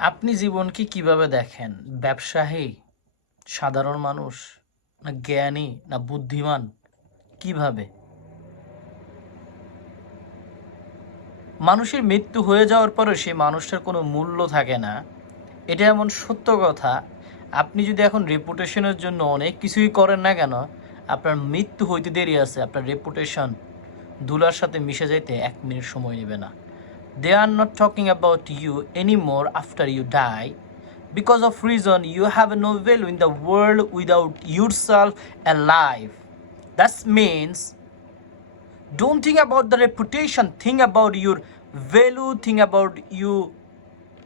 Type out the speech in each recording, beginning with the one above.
আপনি জীবনকে কীভাবে দেখেন? ব্যবসায়ী? সাধারণ মানুষ? না জ্ঞানী? না বুদ্ধিমান? কীভাবে? মানুষের মৃত্যু হয়ে যাওয়ার পরে সেই মানুষটার কোনো মূল্য থাকে না। এটা এমন সত্য কথা। আপনি যদি এখন রেপুটেশনের জন্য অনেক কিছুই করেন না কেন, আপনার মৃত্যু হইতে দেরি আছে। আপনার রেপুটেশন দুলার সাথে মিশে যাইতে এক মিনিট সময় নেবে না। They are not talking about you anymore after you die. Because of reason you have no value in the world without yourself alive. That means don't think about the reputation think about your value think about you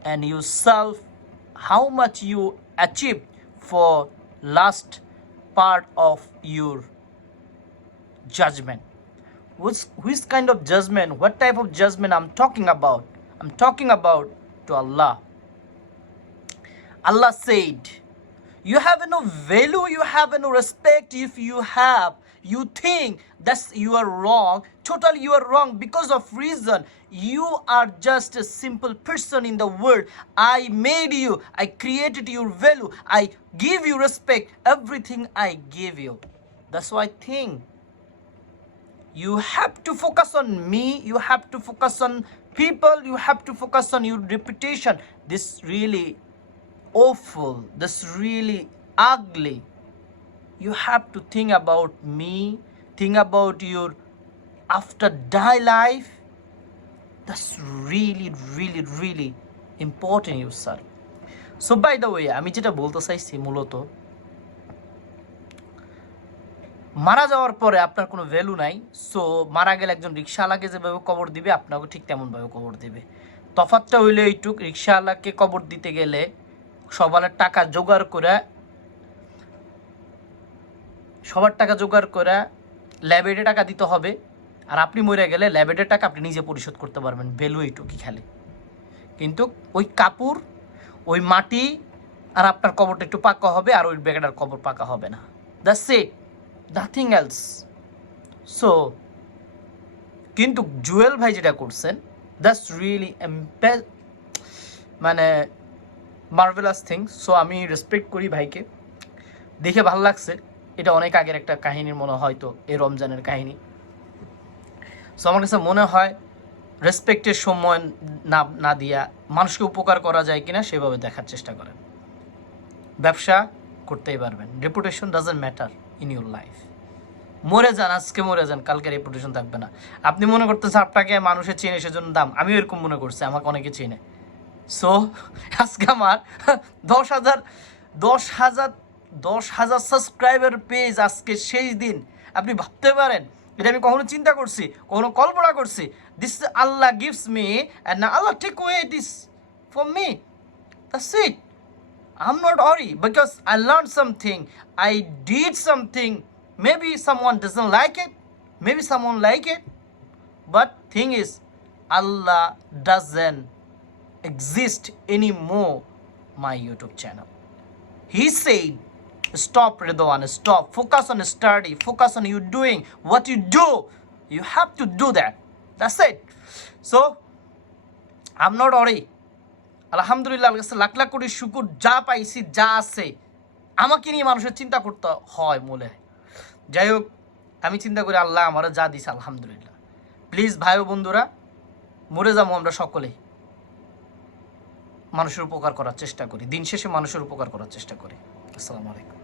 and yourself how much you achieve for last part of your judgment which, which kind of judgment what type of judgment i'm talking about? I'm talking about to allah. Allah said you have no value you have no respect if you have you think that's you are wrong. Totally you are wrong because of reason. You are just a simple person in the world. I made you i created your value. I give you respect. Everything i give you. That's why i think you have to focus on me you have to focus on people you have to focus on your reputation this really awful this really ugly you have to think about me think about your after die life that's really really really important you sir so by the way আমি যেটা বলতে চাইছি মূলত মারা যাওয়ার পরে আপনার কোনো ভ্যালু নাই সো মারা গেলে একজন রিক্সাওয়ালাকে যেভাবে কবর দিবে আপনাকে ঠিক তেমনভাবে কবর দিবে। তফাতটা হইলে এইটুক রিক্সাওয়ালাকে কবর দিতে গেলে সবার টাকা জোগাড় করে, সবার টাকা জোগাড় করে ল্যাবেটে টাকা দিতে হবে, আর আপনি মরে গেলে ল্যাবেটের টাকা আপনি নিজে পরিশোধ করতে পারবেন ভ্যালু এইটুকুই খালি। কিন্তু ওই কাপড়, ওই মাটি, আর আপনার কবরটা একটু পাকা হবে, আর ওই বেগাটার কবর পাকা হবে না। That's it nothing else so কিন্তু জুয়েল ভাই যেটা করছেন দ্যাটস রিয়েলি মানে মার্ভেলাস থিং সো আমি রেসপেক্ট করি ভাইকে। দেখে ভালো লাগছে। এটা অনেক আগের একটা কাহিনীর মনে হয়তো, এই রমজানের কাহিনী। সো আমার কাছে মনে হয় রেসপেক্টের সময় না না দিয়া মানুষকে উপকার করা যায় কিনা সেভাবে দেখার চেষ্টা করেন। ব্যবসা করতেই পারবেন। Reputation doesn't matter in your life মরে যান, আজকে মরে যান, কালকে রেপুটেশন থাকবে না। আপনি মনে করতেছেন আপনাকে মানুষের চেনে, সেজন্য দাম। আমি এরকম মনে করছি, আমাকে অনেকে চেনে। সো আজকে আমার দশ হাজার দশ হাজার দশ হাজার সাবস্ক্রাইবার পেজ আজকে সেই দিন। আপনি ভাবতে পারেন, এটা আমি কখনো চিন্তা করছি, কখনো কল্পনা করছি। This Allah gives me and Allah take away this for me that's it I'm not worried because I learned something. I did something. Maybe someone doesn't like it. Maybe someone like it. But thing is, Allah doesn't exist anymore. My YouTube channel. He said, "Stop, Ridwan. Stop. Focus on study. Focus on you doing what you do. You have to do that. That's it. So, I'm not worried. আলহামদুলিল্লাহ লাখ লাখ কোটি শুকুর যা পাইছি, যা আছে, আমাকে নিয়ে মানুষের চিন্তা করতে হয় মনে যাই হোক, আমি চিন্তা করি আল্লাহ আমারও যা দিছে, আলহামদুলিল্লাহ। প্লিজ ভাই বন্ধুরা, মরে যাব আমরা সকলে। মানুষের উপকার করার চেষ্টা করি। দিন শেষে মানুষের উপকার করার চেষ্টা করি। আসসালামু আলাইকুম।